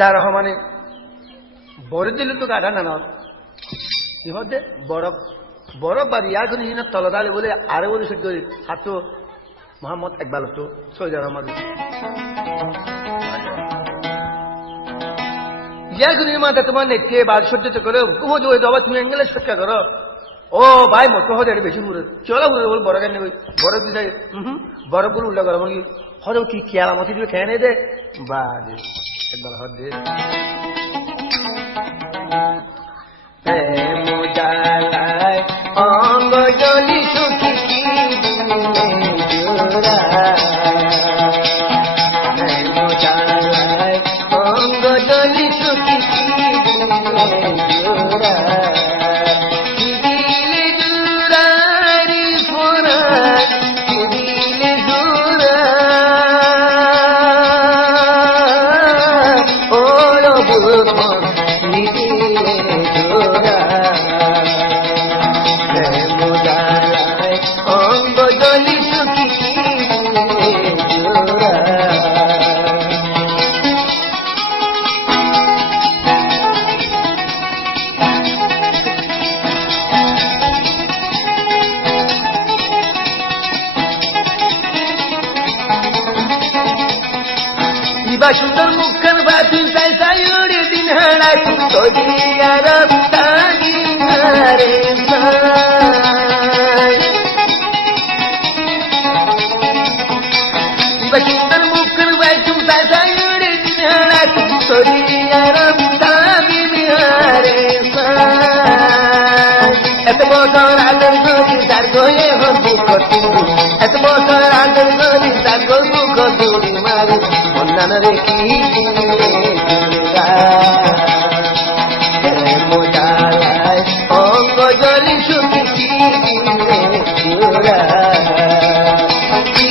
যার মানে বড় দিল তো গাধা না সিহঁতে বরফ বা রিয়াজ নিচিনা তলদালে বলে আরে বলে সহ্য হাতো মোহাম্মদ একবাল তো সৌজার রহমান রিয়াজ মাতে তোমার নেটে বাদ সহ্য করো কুমো যে বাবা তুমি এঙ্গেলে সত্যা করো ও ভাই মতো হতে বেশি মুড়ে চলা মুড়ে বল বড় কেন বরফ দিতে বরফগুলো উল্লা করো মানে হরেও কি খেয়াল মতো দিবে খেয়ে নেই দে বা একবার হর দে মোজালায় অঙ্গ জলি সুখী মোজালায় অঙ্গ জলি সুখী সুন্দর মুখের বাতিল চাই চাইড়ে দিন হারাই তদিয়ার রে সুন্দর মুখের বাতিল চাই চাইড়ে দিন হারাই তদিয়ার রে এত বছর আগের গরি তার গয়ে হবু কটি এত বছর আগের গরি তার গবু কটি মারি রে কি মোজালায় অঙ্গ জলি সুখী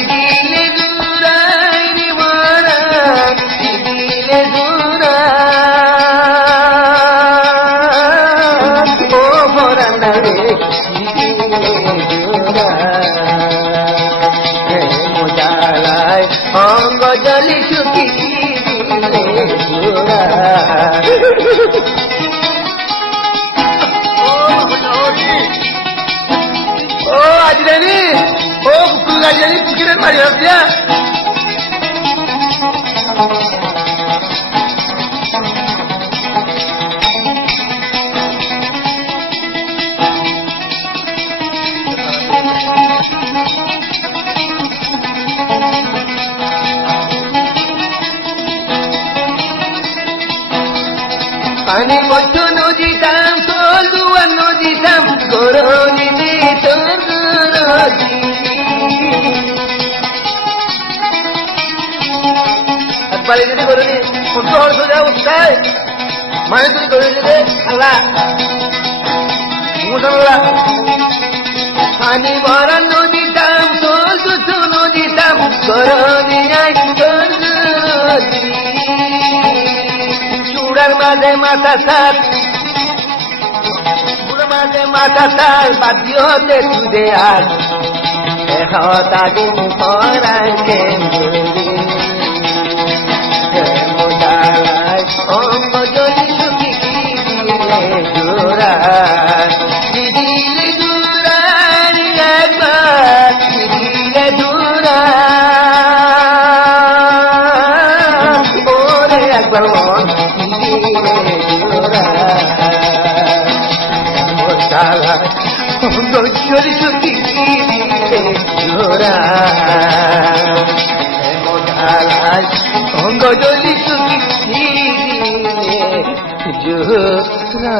দিলে দূরাই মারা দিলে দূরা ও ভরানা রে মোজালায় অঙ্গ জলি সুখী ও আজ রানি ও কুকুর গাড়ি জানি পুকুরের মারি হচ্ছে পানি কত নদীতাম তোল দুয়ার নদীতাম করণি একবারে যদি করণি কত সোজা উৎসায় মানে তুমি করে দিলে আল্লাহ পানি ভরা নদীতাম তোল দুটো নদীতাম করণি চূড়ার মাঝে মাথা সার মাঝে মাথা সার বাদ্য হতে তুদে আর দিন পরাকে মোজালায় অঙ্গ জলি সুখী দিলে জোড়া দিলে জোড়া একবার দিলে জোড়া ওরে একবার মন জলি সুখী মোজালায় অঙ্গ জলি সুখী জোড়া